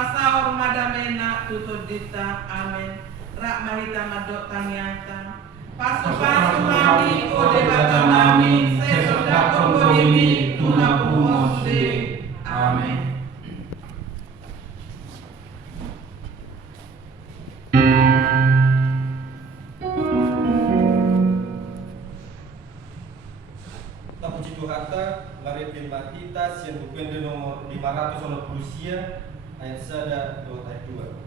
masaur madamena tutut dita amin. Rak mahita madok tanyata. Pasu-pasu mami ode bata nami sesoda kombo ini tunapu mosde. Amin. Puji Tuhan, lari firman kita yang bukan nomor 500 Rusia ayat 1 ayat 2.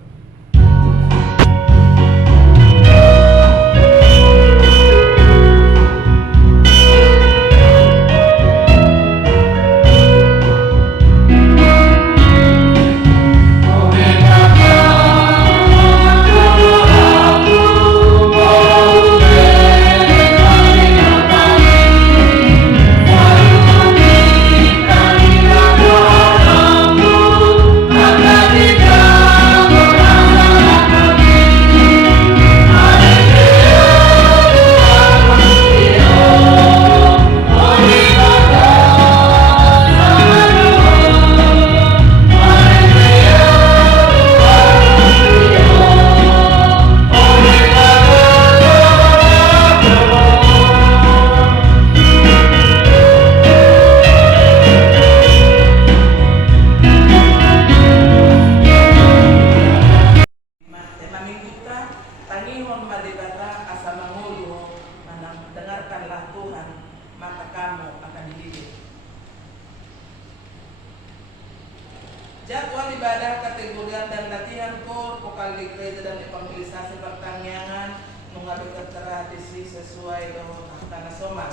Jadwal ibadah, kategorian dan latihan kor, vokal di gereja dan evangelisasi pertanian mengambil tertradisi sesuai dengan tanah soma.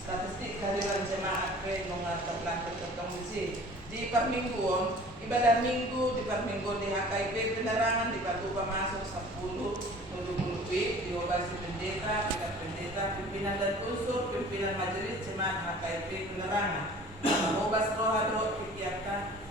Statistik kehadiran jemaat ke mengatur terlatih terkondisi di permingguan ibadah minggu di permingguan di HKIP penerangan di Patupa masuk 10 menuju diobasi pendeta, pimpinan dan unsur pimpinan majelis jemaat HKIP penerangan mengubah rohado kegiatan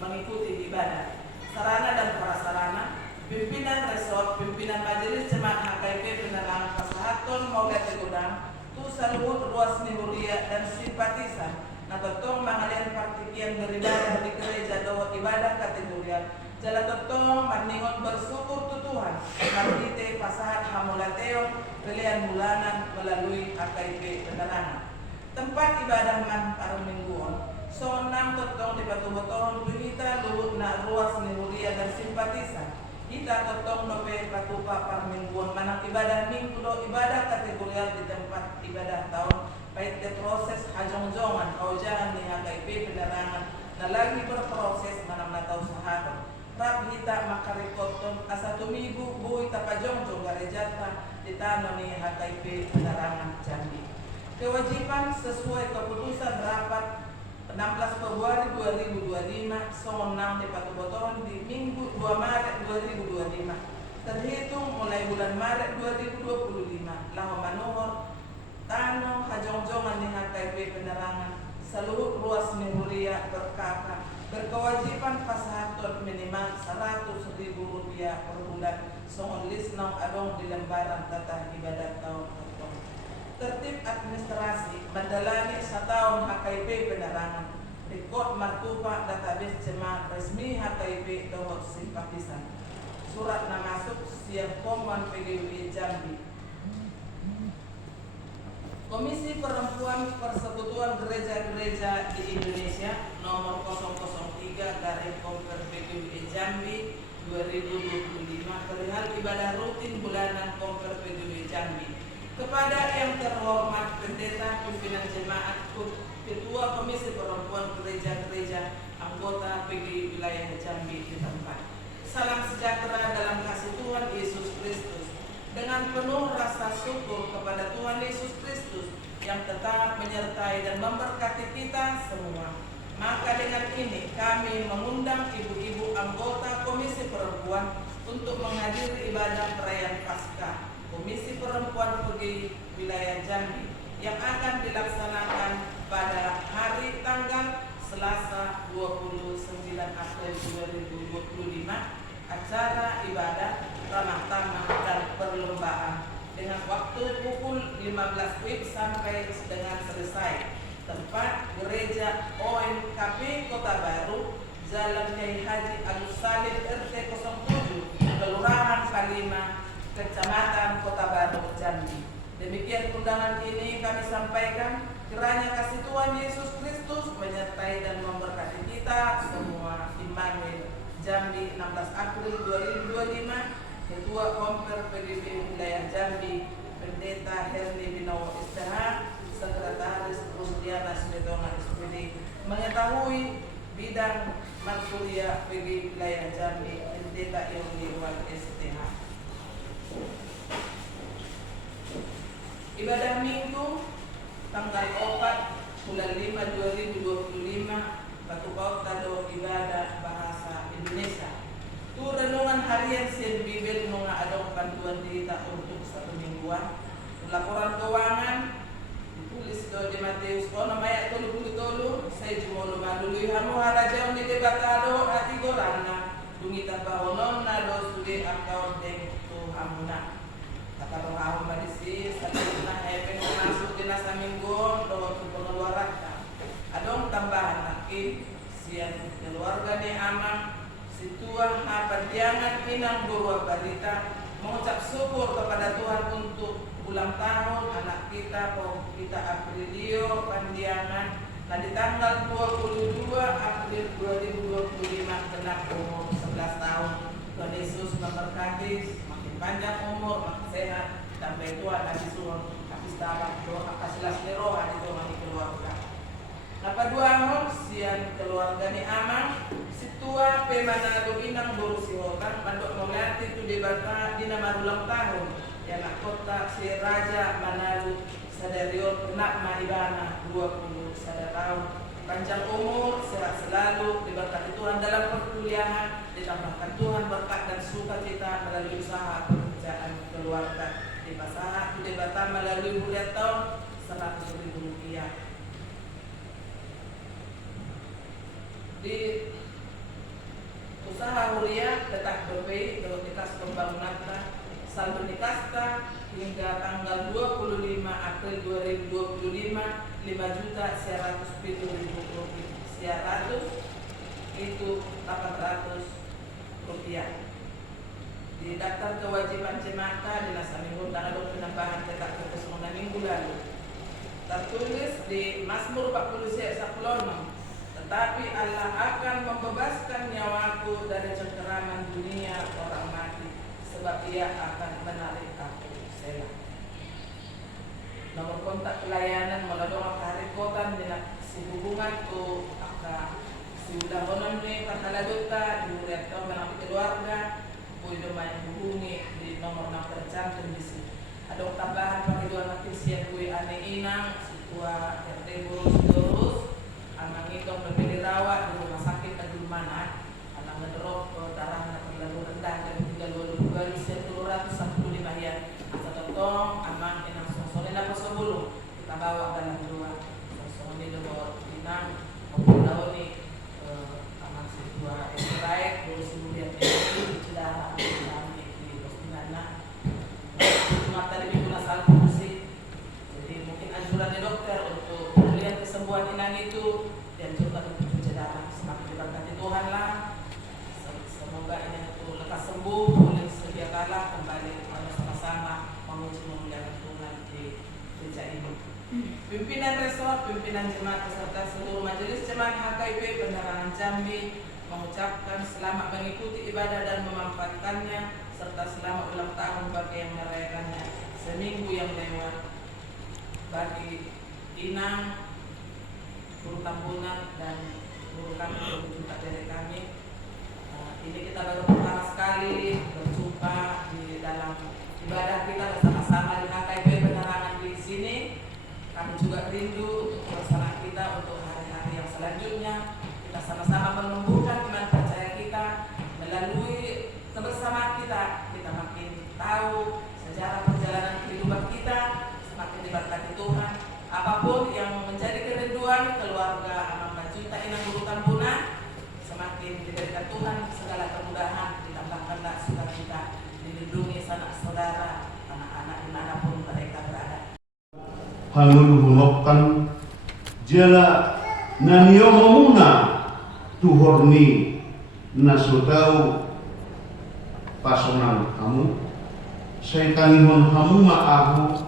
mengikuti ibadah sarana dan prasarana pimpinan resort pimpinan majelis jemaat HKIP penerangan pasahaton maulat tegudang tu saluhut ruas nihuria dan simpatisan natotong mangalian partikian beribadah di gereja doa ibadah kategorian jala totong maningot bersyukur tu Tuhan margite pasahat hamulateong pilihan bulanan melalui HKIP penerangan tempat ibadah man parang mingguan sonam totong di batu-batuan kita luhut na ruas nihuria dan simpatisan kita totong nope patupa parmingguan manang ibadah minggu do ibadah kategorial di tempat ibadah tahun baik de proses hajong-jongan kaujahan ni HKIP penerangan na lagi berproses manang natau sahabat rap kita makarikoton asa tumibu buhi tapajong-jong garejata di tanah ni HKIP penerangan Jambi. Kewajiban sesuai keputusan rapat 16 Februari 2025 sonam di Patuboton di Minggu 2 Maret 2025 terhitung mulai bulan Maret 2025 lahu manohor tanong hajong-jongan di HKIP penerangan seluruh ruas nihuria berkata berkewajiban pasahaton minimal Rp100.000 per bulan songon lisnong adong di lembaran tata ibadat tahun tertib administrasi mendalani setahun HKIP penerangan rekod martupa database jemaat resmi HKIP dohot simpatisan surat nama masuk siap Komwan PGWI Jambi Komisi Perempuan Persekutuan Gereja-Gereja di Indonesia nomor 003/Komper PGWI Jambi 2025 perihal ibadah rutin bulanan Komper PGWI Jambi kepada yang terhormat pendeta pimpinan jemaat ketua Komisi Perempuan Gereja-Gereja anggota PGI wilayah Jambi di tempat salam sejahtera dalam kasih Tuhan Yesus Kristus dengan penuh rasa syukur kepada Tuhan Yesus Kristus yang tetap menyertai dan memberkati kita semua maka dengan ini kami mengundang ibu-ibu anggota Komisi Perempuan untuk menghadiri ibadah perayaan Paskah Komisi Perempuan PGI wilayah Jambi yang akan dilaksanakan pada hari tanggal Selasa 29 April 2025 acara ibadah ramah tamah dan perlombaan dengan waktu pukul 15 WIB sampai dengan selesai tempat gereja ONKP Kota Baru Jalan Kiai Haji Agus Salim RT 07, Kelurahan Palima, Kecamatan Kota Baru, Jambi. Demikian undangan ini kami sampaikan. Kiranya kasih Tuhan Yesus Kristus menyertai dan memberkati kita semua. Immanuel, Jambi, 16 April 2025. Ketua Komper PDB Wilayah Jambi, Pendeta Herni Binawa Istana, Sekretaris Rusdiana Sudetonga SPD, mengetahui bidang Markulia PG Wilayah Jambi, Pendeta Yogi Iwan STH. Ibadah Minggu tanggal 4 bulan 5 2025, Batu Kota do Ibadah Bahasa Indonesia. Tu renungan harian Sien Bibel nunga adong bantuan dita untuk 1 mingguan. Laporan keuangan ditulis do di Matius ono maya 33 saya jumolo madului hamu harajaw ni debatado ati gorana dungita bahononna do sude akau deng tu hamuna. Kata roh hamu badisi satina hepen masuk dina saminggon do tu pengeluaran. Adong tambahan nakin sian keluarga ni amang Situah Panjangan Inang Burwa Balita mengucap syukur kepada Tuhan untuk ulang tahun anak kita Aprilio Panjangan. Nah di tanggal 22 April 2025 genap umur 11 tahun. Tuhan Yesus memberkati, makin panjang umur, makin sehat, sampai Tuhan habis suruh habis tabat doa kasilas leroha di rumah keluarga. Napa dua hong sian keluarga ni amang situa pe Manado Inang Buru Sihotan pandok Molati tu debata dina marulang tahun ya nak kota si Raja Manado Sadario penak maibana 20 tahun panjang umur sehat selalu diberkati Tuhan dalam perkuliahan ditambahkan Tuhan berkat dan sukacita melalui usaha pekerjaan keluarga di pasangan tu debata melalui bulan tahun 100.000 rupiah. Di usaha Huria tetap berbeda kalau dikas pembangunan saldo nikasta hingga tanggal 25 April 2025 5.100.000 rupiah itu 800 rupiah. Di daftar kewajiban cemaka dinas Aminggun dan ada penambahan cetak kertas mengenai minggu lalu tertulis di Mazmur 40 ayat 10. Tetapi Allah akan membebaskan nyawaku dari cengkeraman dunia orang mati, sebab Ia akan menarik aku. Selah. Nomor kontak pelayanan melalui hari kota dengan si hubungan tu akan si udah bonon ni pataladuta diurat kau menarik keluarga, boleh main hubungi di nomor tercantum di sini. Ada tambahan pakai dua nanti siap gue ane inang, si tua RT terus. Anak itu berbeda rawat di rumah sakit di mana anak ngedrop darah terlalu rendah dan 32 usia 215 ya atau totong aman inang sosone apa sebelum kita bawa dalam dua sosone dua inang maupun dauni aman situa yang baik boleh kemudian ini darah kami di hospitalnya cuma tadi minggu nasal fungsi jadi mungkin anjuran dokter untuk melihat kesembuhan inang itu dan juga untuk cuci darah semakin diberkati Tuhan lah. Semoga ini itu lekas sembuh, boleh sedia kala kembali sama-sama memuji memuliakan Tuhan di gereja ini. Pimpinan resort, pimpinan jemaat beserta seluruh majelis jemaat HKIP Penerangan Jambi mengucapkan selamat mengikuti ibadah dan memanfaatkannya serta selamat ulang tahun bagi yang merayakannya seminggu yang lewat. Bagi Inang guru tambunan dan guru kami berjumpa dari kami. Ini kita baru pertama sekali berjumpa di dalam ibadah kita bersama-sama di HKIP Penerangan di sini. Kami juga rindu untuk pelaksanaan kita untuk hari-hari yang selanjutnya. Kita sama-sama menumbuhkan iman percaya kita melalui kebersamaan kita. Kita makin tahu sejarah perjalanan kehidupan kita, semakin diberkati Tuhan. Apapun yang menjadi kerinduan keluarga Amang Bajuta Inang Buru Tambunan, semakin diberikan Tuhan segala kemudahan, ditambahkanlah sukacita, dilindungi sanak saudara, anak-anak dimanapun mereka berada. Hangun hulokkan jela nanio mamuna tuhorni nasutau pasonan kamu saya tanihon kamu maahu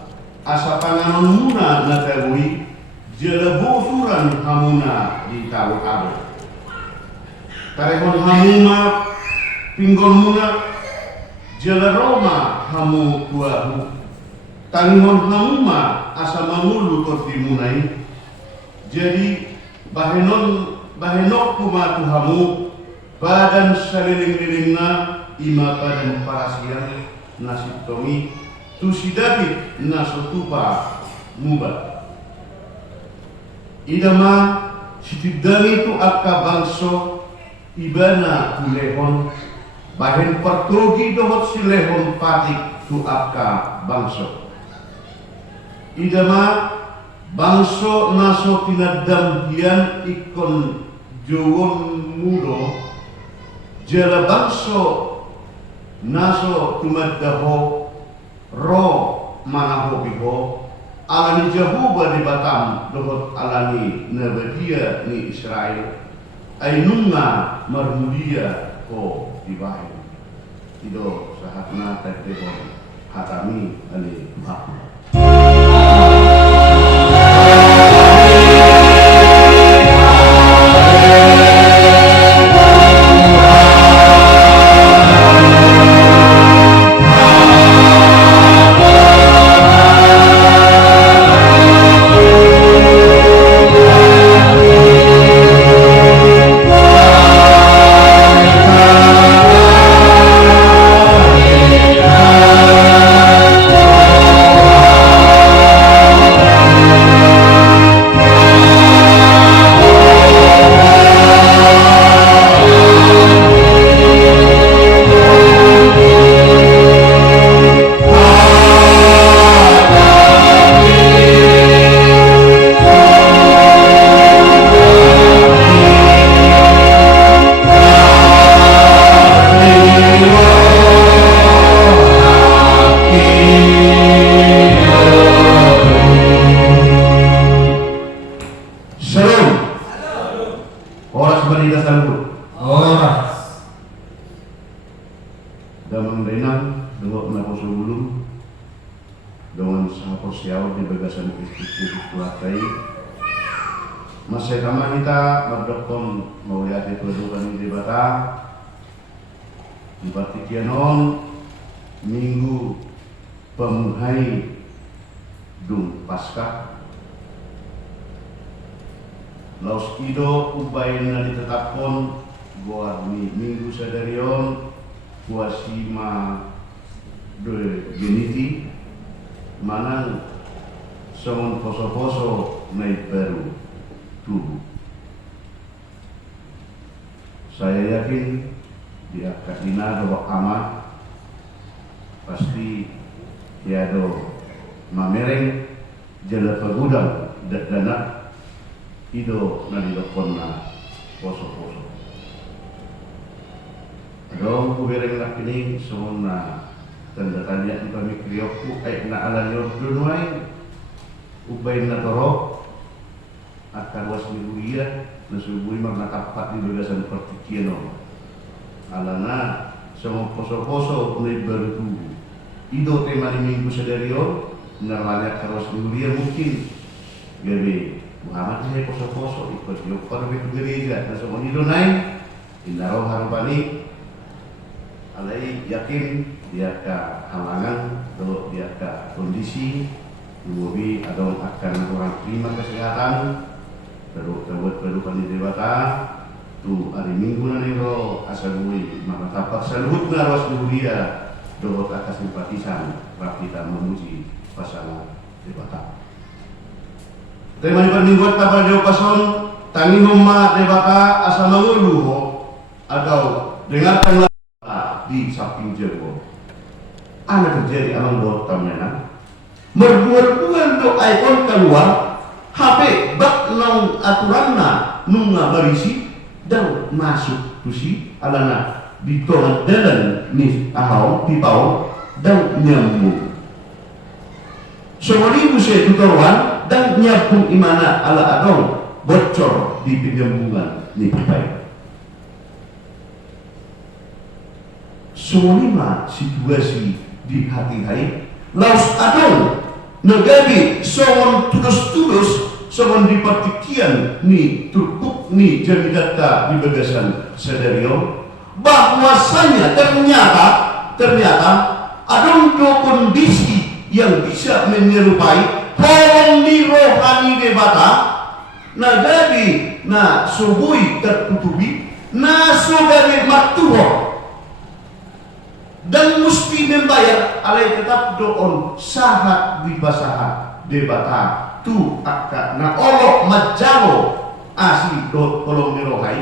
asa panganon muna natawi jelebusuran hamuna di tahu-tahu tarehon hamuma pinggon muna jeleroma hamu tuahu tanihon hamuma asa mamulu korti munai jadi bahenok kumatu hamu badan saliling-lilingna ima badan parasian nasib tomi tusi David nasutupa mubat idama sitidang itu akka bangso ibana kulehon bahen partogi dohot silehon patik tu akka bangso idama bangso naso tinadam hian ikon jowon mudo jala bangso naso tumaddaho ro manaho biho alani Jahuba di Batam dohot alani nabadia ni Israel ainunga marmudia ko dibahin ido sahatna tetehon hatami ali Tuhan. Damang renang dengok nako sebelum dengan sahapos siaw di bagasan istri kulatai masih kama kita merdokon mauliati kedudukan di bata di batikianon minggu pemuhai dung pasca laus ido ubaina ditetapkan buat minggu sadarion kuasima de geniti manang somon poso-poso naik baru tubuh. Saya yakin dia kadina do amat pasti dia do mamereng jela pagudang dana ido nalilokonna poso-poso. Dong kubereng lakini semua tanda tanya di kami kriokku na alanyo dunway ubay na torok at karwas ni Buria nasubuy magnatapat ni bagasan partikiano alana semua poso-poso na ibarutu ido tema ni minggu sadarion narwanya karwas ni Buria mungkin gabi Muhammad ni poso-poso ikut yopar betu gereja na semua nido naik indaro harupani alai yakin dia ke halangan atau dia ke kondisi lebih atau akan orang terima kesehatan terbuat kehidupan di dewata tu hari minggu nanti lo asal bui maka tapak salut naros dia dohot atas simpatisan kita memuji pasangan dewata tema di minggu tapal jauh pason tangi rumah dewata asal menguluh atau dengarkanlah di samping jago anak terjadi alang buat tamena merbuat-buat do ikon keluar HP bak long aturanna nunga barisi dan masuk tusi alana ditolak dalam nih ahau pipau dan nyambung semua saya tutoruan dan nyambung imana ala adong bocor di penyambungan nih pipai semua situasi di hati hai laus adong negari songon tulus-tulus songon di partikian ni turkuk ni jadi data di bagasan sadario bahwasanya ternyata adong dua kondisi yang bisa menyerupai holong ni rohani debata nagari na subui tertutupi na sugari matuho dan mesti membayar alai tetap doon sahat di basahat debata tu akka na olo majalo asli do kolong ni rohai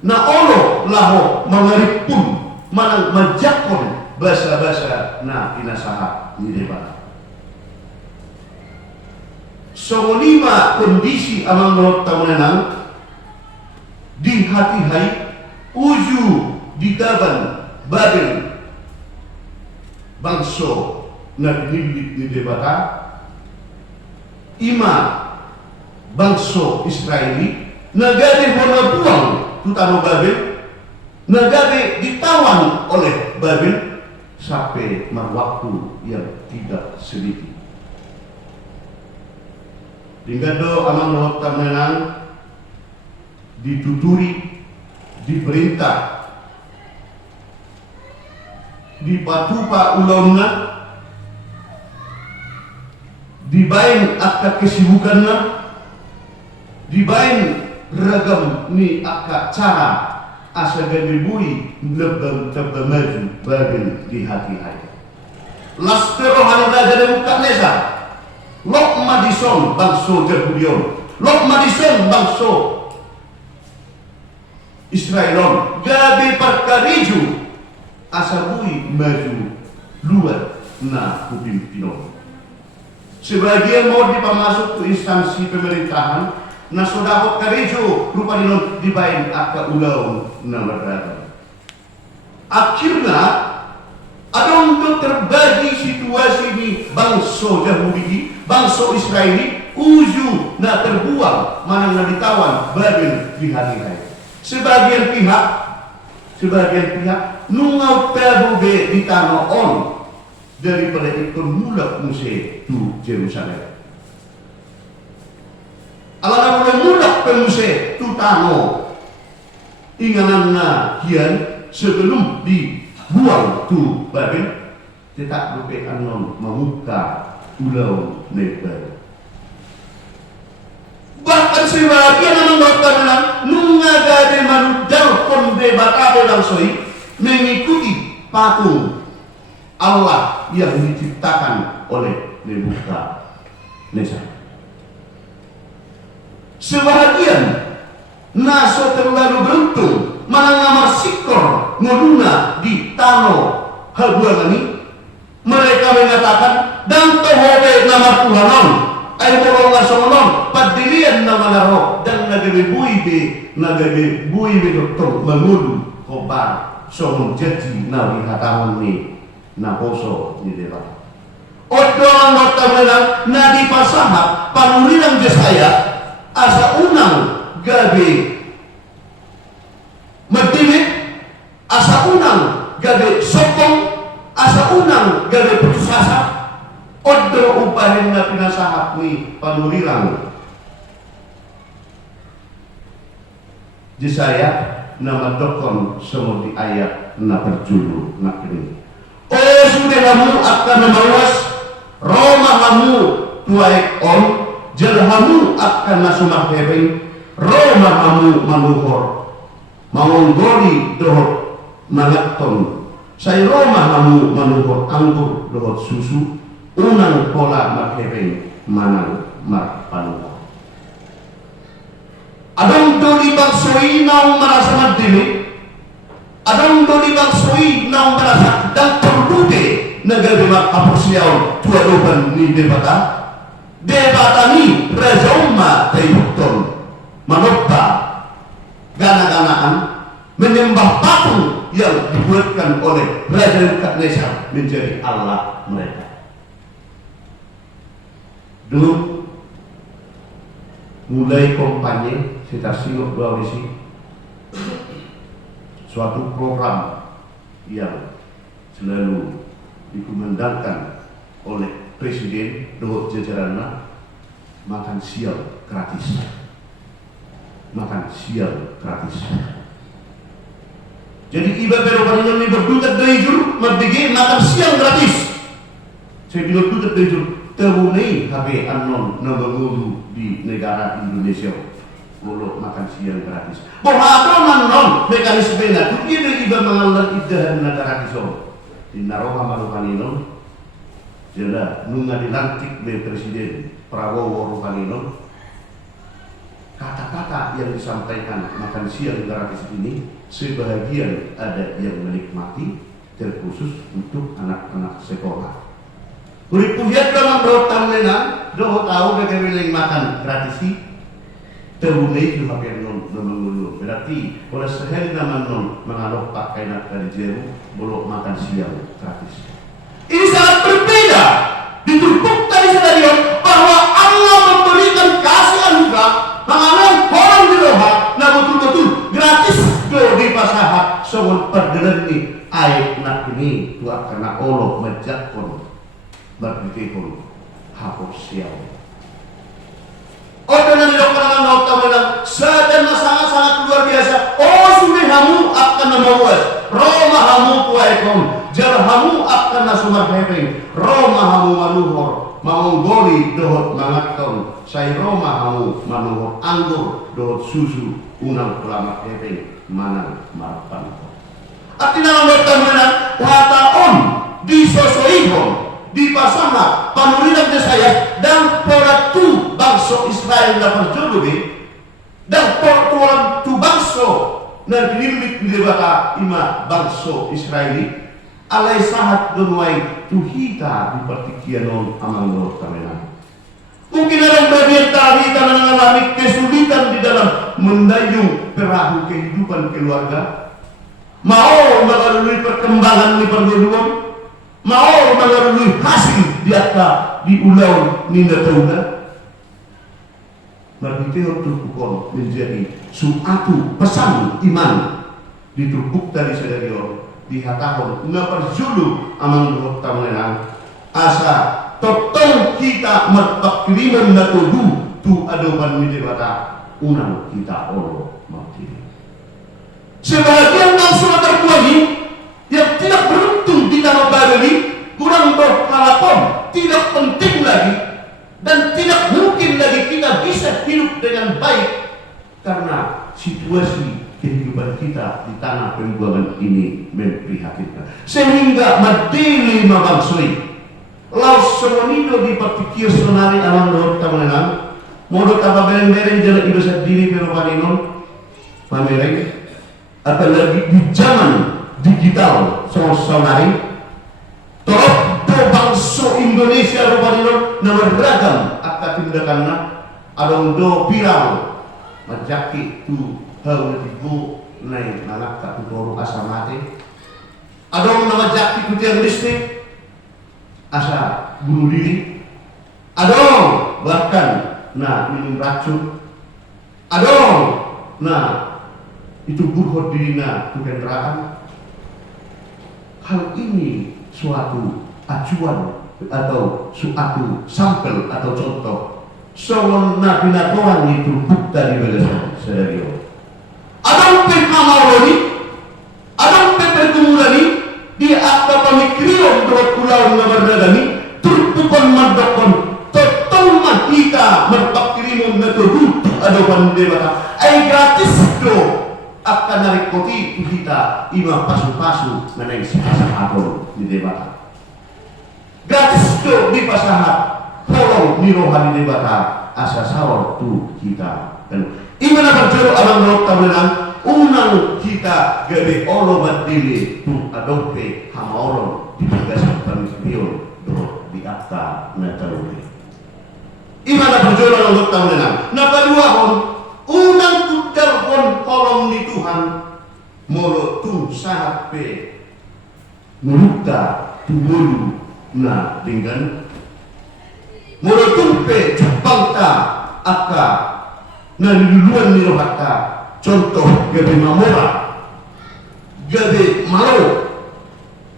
na olo laho mangaripun manang majakon basa-basa na inasahat ni debata. So 5 kondisi amang menurut taunanang di hati hai uju di taban Babel bangso na dinibit ni debata 5 bangso Israeli nagade hona buang tutano Babel nagade ditawan oleh Babel sampai waktu yang tidak sedikit. Hingga do amang menurut taunanang dituturi, diperintah, dipatupa ulangna, dibain akka kesibukanna, dibain ragam ni akka cara asa gabibui lebam maju Babel di hati hai. Lastero hanada dari muka nesa, lok madison bangso Jehudion, lok madison bangso Israelon gabi perkariju asabui maju luar na kupimpinon. Sebagian mau dipamasuk ke instansi pemerintahan na sodahot karijo rupa dinon dibain akka ulau na ladara. Akhirnya adong do terbagi situasi di bangso Yahudi, bangso Israeli uju na terbuang manang na ditawan Babel di hati hai. Sebagian pihak nungau tabuge di tanah on daripada ikut mulak muse tu Jerusalem. Alana mulai mulak pemuse tu tanah ingananna hian sebelum dibuang tu Babel tetap lupa anon memuka ulau nebar. Bahkan sebagian yang mengatakan nungagade manudar konde bakabe langsoi mengikuti patung Allah yang diciptakan oleh Nebukadnezar. Sebagian naso terlalu beruntung menangamar sikor nguduna di tanah habuangani mereka mengatakan dan tohode nama Tuhanon ay molong songonon padilian nama naro dan nagabe bui be doktor mangulu kobar songon jadi nawi hatawan ni na poso ni dewa odong nota melang na di pasahat panulinang Jesaya asa unang gabe medimit asa unang gabe sokong asa unang gabe putusasa odro upahin na pinasahap ni panulirang Jesaya na madokon semua di ayat na berjudul na kini. Oh sudah kamu akan memawas Roma kamu tuaik on jelhamu akan nasumak hebeng Roma kamu manuhor mangonggoli dohot mangaton saya Roma kamu manuhor anggur dohot susu unang pola marhebeng manang marpanuh. Adong doli bangsoi naung merasa madini, adong doli bangsoi naung merasa dan perlude negara demak apusiau tua doban ni debata ni Raja Umma Taibukton manopta gana-ganaan menyembah patung yang dibuatkan oleh Raja Nebukadnezar menjadi Allah mereka. Dulu mulai kampanye kita siok dua isi suatu program yang selalu dikumandangkan oleh Presiden dohot jajaranna makan siang gratis. Makan siang gratis. Jadi iba pero kanina may berdutat dari jur magbigay makan siang gratis. Saya binututat dari jur terunai HP anon na mangulu di negara Indonesia. Mulut makan siang gratis. Bahwa non mekanisme na kung iba mangalan idahan na gratis. Dinaroha marukanino. Jala nunga dilantik oleh Presiden Prabowo Rukanino, kata-kata yang disampaikan makan siang gratis ini sebagian ada yang menikmati, terkhusus untuk anak-anak sekolah. Kulit pujian dalam doa tamlena, doa tahu bagaimana makan gratis ini, terunai juga non mengulu. Berarti oleh sehari nama non mengalok pakai nak dari jauh, bolok makan siang gratis. Ini sangat berbeda. Ditumpuk tadi sedarian bahwa Allah memberikan kasih anugerah mengalir orang di roha, nah betul-betul gratis do di pasahat songon perdelan ni air nak ini tuak karena Allah menjakon berdikikun hapus siang. Oh dengan didokteran Allah Ta'ala sedang sangat-sangat luar biasa. Oh sudah hamu akan namawas Roma hamu kuaikom jarhamu akan nasumar hepeng Roma hamu manuhor mangonggoli dohot mangaton say Roma hamu manuhor anggur dohot susu unang pelamat hepeng manang marapan. Artinya Allah Ta'ala hataon disosoihon di pasangan panulinan saya dan poratu bangsa Israel dapat jodoh dan poratu bangsa dan dilimit di bawah ima bangsa Israeli alai sahat donuai tuhita di pertikianon amang tamena. Mungkin ada bagian tadi kita mengalami kesulitan di dalam mendayung perahu kehidupan keluarga, mau melalui perkembangan di perguruan, mau melalui hasil di atas di ulau ninda tauna. Bagi teor menjadi suatu pesan iman ditumpuk dari sedarion dihatakan ngapar julu amang dohot tamlenan asa totong kita merpakliman natudu tu adoban midewata unang kita olo mati. Sebagian bangsa terkuali yang tidak beruntung di tanah Babeli kurang berhalapon, tidak penting lagi dan tidak mungkin lagi kita bisa hidup dengan baik karena situasi kehidupan kita di tanah pembuangan ini memprihatinkan. Sehingga madili mabangsoi laus semonido di pertikir senari alam dohot tamanenang modot apa bereng-bereng jalan iba sadiri pero paninon pamereng atau lagi di zaman digital sonari torok do bangsa Indonesia rupaninon nomor beragam akan tindakannya adong do viral majaki tu hal tibu naik anak tak turu asa mati adong majaki tu tiang listrik asa bunuh diri adong bahkan minum racun adong itu burhot dirina tu kendaraan. Hal ini suatu acuan atau suatu sampel atau contoh songon binatoran itu bukta di belasan sadario. Adang pemamaroni, adang pepertumulani di akta pamikiron dohot pulau nabardagani turpukan mandokon totong mahita merpakirimun natudu adopan dewata ay gratis do akan narik koti kita ima pasu-pasu meneng sihasa akor di debata gratis do di pasahat tolong niroha di debata asa sawar tu kita dan imana berjodoh abang rok tabenan unang kita gabe olo badili tu adope hama orang di bagasang pamikion do di akta nataruhi imana berjodoh abang rok tabenan napadua hon unang tudal hon kolong di Tuhan molo tu sahat pe nurukta tu mulu na dengan molo tumpe jepangta aka na niluluan nirohata contoh gabe mamora gabe malo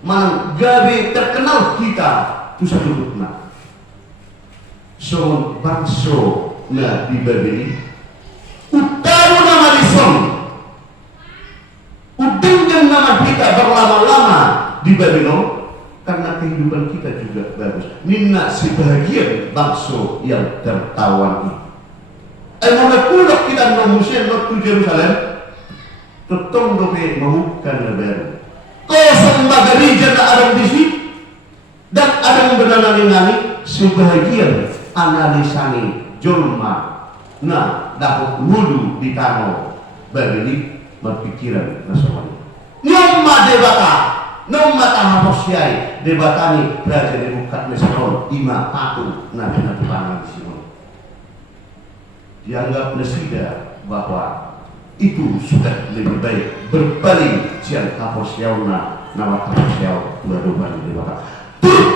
mang gawe terkenal kita tu satu bukna so bangso na di Babeli utaru nama lison udengkan nama kita berlama-lama di Babylon karena kehidupan kita juga bagus. Nina sebahagian bangso yang tertawan ini. Mana pulak kita nomusia not to Jerusalem, tetong dope mahukan lebaran. Kosong bagari jana ada di sini dan ada yang bernanani sebahagian analisani jolma nah dapat wulu di tanah Babeli berpikiran nasional. Nyoma debata nomma tahaposiai debatani raja debukat meseron ima patu nabi pangan di sini. Dianggap nesida bahwa itu sudah lebih baik berpaling siang taposiauna nama taposiau dua-dua debata.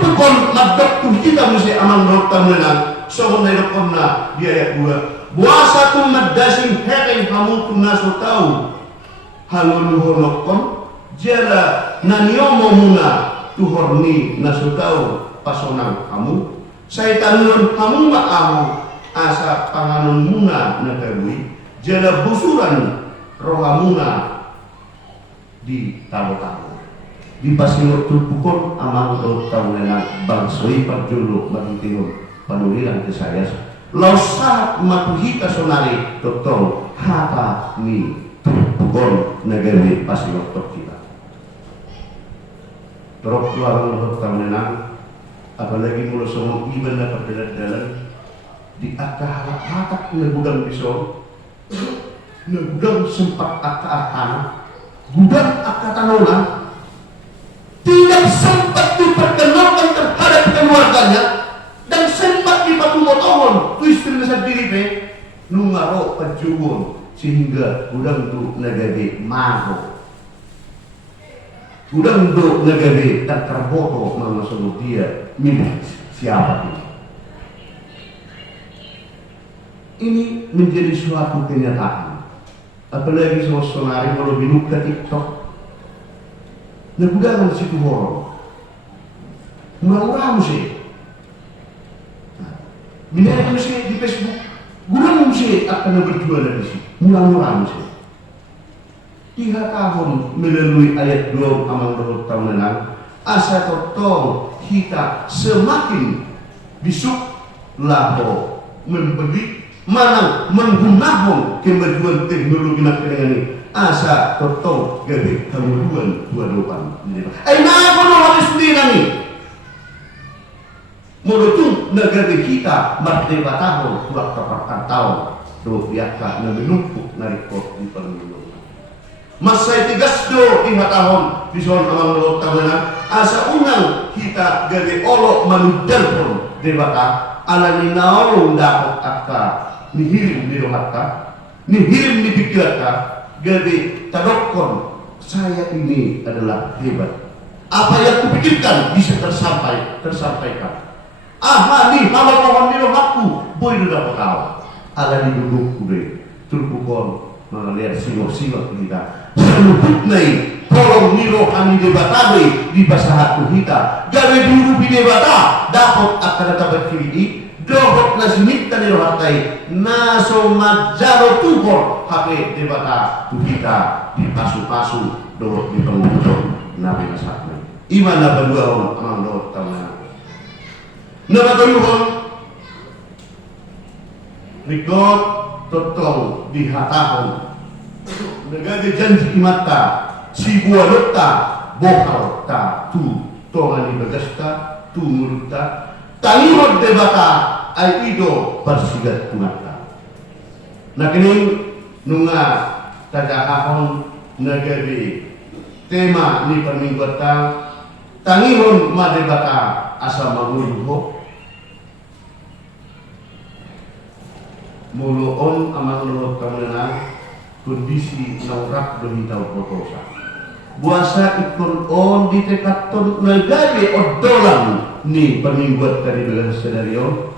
Tukon madok tu kita mesti aman rotan menang. So menelokonna di ayat 2. Buasa tu madasin hekeng kamu tu naso tahu. Haluluholokon jala naniomo muna tuhorni nasutau pasonang kamu saya tanun kamu mak kamu asa panganon muna nagawui jala busuran rohamuna di tahu-tahu di pasingot tulpukon amang do tahu nena bangsoi parjulu magintihon panuliran ke saya lausa matuhita sonari totong hata ni tulpukon nagawui pasingot kita. Terus jualan untuk tahunan, apalagi mulai semua iban dapat dalam di akar hatak negudang pisau, negudang sempat akar gudang akar tanonan, tidak sempat diperkenalkan terhadap keluarganya dan sempat dipatumotohon tu istri sendiri nungaro pejubun sehingga gudang tu negade maho. Gudang do negara tak terboto mengasal dia milik siapa ini. Ini menjadi suatu kenyataan. Apalagi sonari kalau binuka TikTok, negudangan situ horor. Murah-murah mesti. Minyak mesti di Facebook, gudang mesti akan berjualan di sini. Murah-murah mesti. 3 tahun melalui ayat 2 amang berut tahunan asa totong kita semakin bisuk laho membeli mana menggunakan kemajuan teknologi nak ini asa totong gawe kemuduan dua-duaan nah kono habis dinami menutup negara kita merdeka tahun waktu tahun rupiah na menumpuk narikot di pemilu masa tigas do 5 tahun bison amang lo tahunan asa unang kita gawe olok manudal pun debata ala ni naolong dapat akka nihirim di rohatka nihirim di pikirka gawe tadokon saya ini adalah hebat apa yang kupikirkan bisa tersampaikan ni halaman di rohatku boy dapat tahu ala di duduk kude turpukon mengalir singok-singok kita seluput nai tolong nirohani debatabe di pasahat kita gawe dulu debata dapat akan dapat kiri dohot nasimita nirohatai naso majaro tuhor hake debata kita di pasu-pasu dohot di pengutuh nabi nasatna iman naba dua orang amang dohot tahunan naba dohot rikot totong dihatahon negara janji mata si buah lota bokal ta tu tongani bagasta tu muruta tanirod debata ay ido persigat mata na kining nunga tagahahon negari tema ni pamingkota tangiron madebata asa maguluho muluon amang luhot kamunana kondisi naurak demi tahu potosa buasa ikon on di tekaton negari odolan ni pemingguat dari belas senario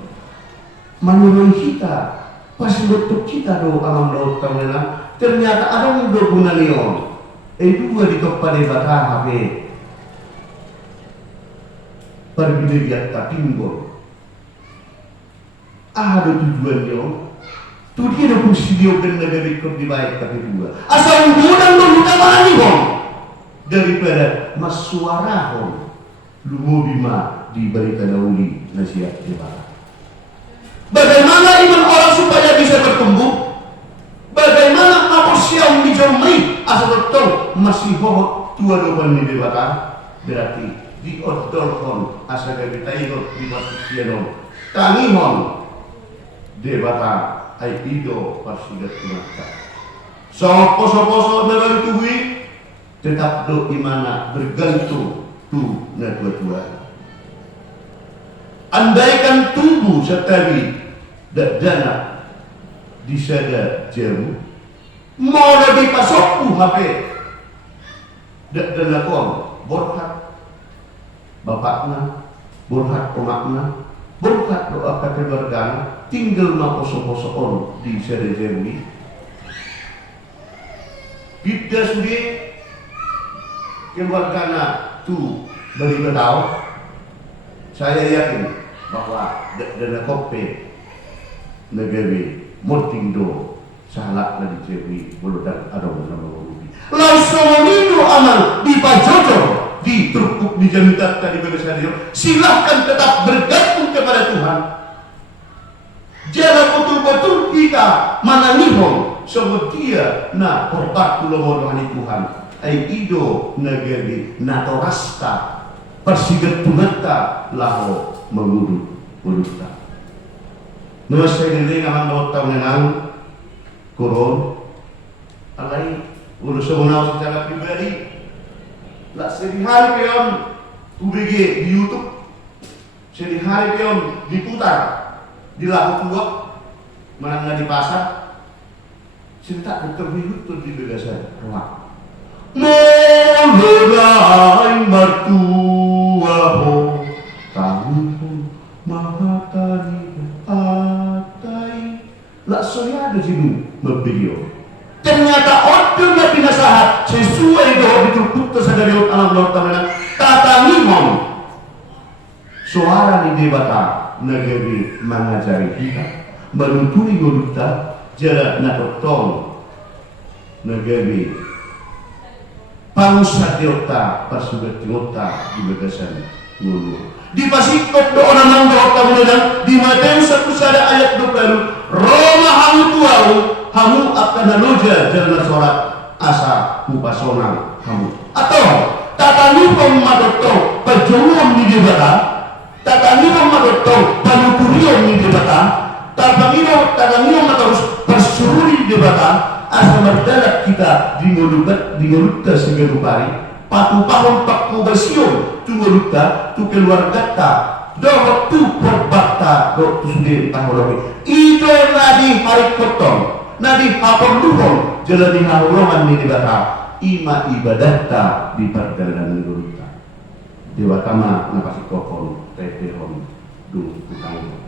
menurut kita pas bentuk kita do amang laut kamunana ternyata ada yang berguna nion dua di kepada bata HP berbeda timbul. Ada tujuannya. Tu dia nak fungsi dia benda dari ikut dibaik tapi dua. Asal hubungan dulu utama ni bang. Daripada masuara bang. Lumu bima diberi tadauli nasihat jemaah. Bagaimana iman orang supaya bisa bertumbuh? Bagaimana manusia dijomai asal betul masih bohong tua doban ni debata berarti diodolkan asal dari tayo di manusia dong. Tangihon debata ay ido parsigat kumaka. Sopo-sopo negara tuwi tetap do imana bergantung tu na tua-tua. Andaikan tubuh setari dana disada jamu mau lebih pasokku HP dana kon borhat bapakna borhat omakna borhat doa kekeluargaan tinggal ma poso-posoon di sada jamu kita sudah keluargana tu beri tahu saya yakin bahwa dana kopi negeri mortindo salah dari jewi buludan ada nama rubi langsung minggu amal di pajojo di terkuk di jamitat tadi bagaimana silahkan tetap bergantung kepada Tuhan. Jangan betul-betul kita mananihong semetia na korbat tulungan rohani Tuhan ay ido negeri natorasta persigat tunata laho mengurut-urutkan. Nung saya nilai naman daw taon nang koron, alay ulo sa unaw secara pribadi, lah sehari peon tubigi di YouTube, sehari peon diputar di lahu kuak, mana di pasar, cerita terhidup tuh di begasan ruang. Mulai mertua ho, kami pun mahatari. Laksanya ada sini bervideo. Ternyata ordernya pinasahat sesuai dengan ditutup tersadari alam Lord Taala. Tata nimon suara ni debata negeri mengajari kita menuntuni goluta jarak natotong negeri pangsa diota pasugat diota di bagasan ngulu. Di pasikot doon ang doon kamunan di Matius 1 ayat 20 Roma hamu tuau hamu akan naluja jalan sorat asa upasonang hamu atau tatanipong madoto pajulong ni debata tatanipong madoto panupuriong ni debata tatanipong madoto persururi debata asa mardalat kita di ngolutta segalupari patupahon pakubasyon tu ngolutta tu keluarga ta doh tu perbakta doh tu sudah tahologi itu nadi hari kotong nadi hapon luhon jalani haurongan ni dibata ima ibadatta di perjalanan ngolutta dewatama napasi kokon tetehon du kutang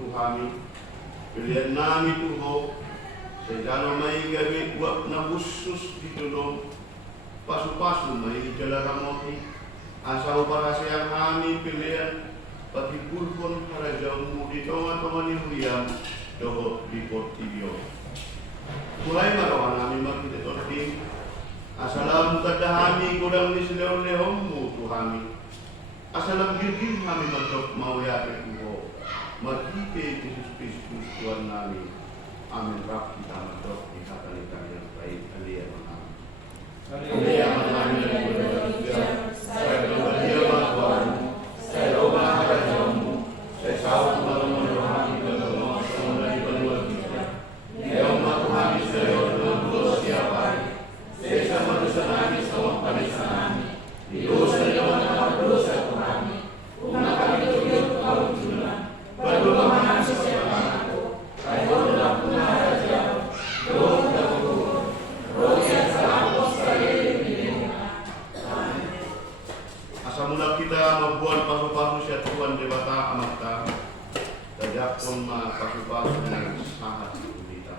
Tuhami. Pilihan namin tuho. Sa dalo may gabi buat na busus di tulong. Pasu-pasu may jalaramoti. Asal para sayang kami pilihan. Pati pulpon para jauh di teman-teman yang doho di Portibio. Mulai marawan kami makita tortim. Asalam kadahami kurang di seleo-lehomu Tuhami. Asalam girgin kami madok mawayake tuho. Magkite Yesus Kristus Tuhan kami. Amin. Rap kita madok di katalikan yang baik. Alia menang. Alia menang. Saya berbahagia Tuhan. Saya doa harajamu. Saya sahut malam merohani berdoa sama dari berdua kita. Dia umat Tuhan Israel berdoa siapa? Saya sama dosa nami sama panisa nami. Di dosa jaman apa dosa Tuhan. Umat kami tujuh kau junah. Berdoa mana siapa aku? Kau dalam punah raja. Doa tak gugur. Roh yang salah sekali ini. Asamula kita membuat pasu-pasu siat Tuhan debata amata. Tajak pun ma pasu-pasu yang sangat kita.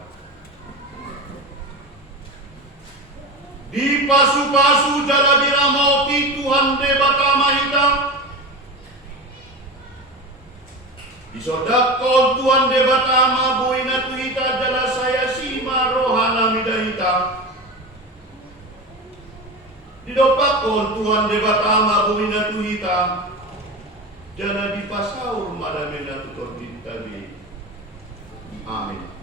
Di pasu-pasu jala diramoti Tuhan debata mahita. Di sodakon Tuhan debata mabuina tuhita jala saya sima rohana midahita. Di dopakon Tuhan debata mabuina tuhita. Jana di pasaur madamena tutor di tabi. Amin.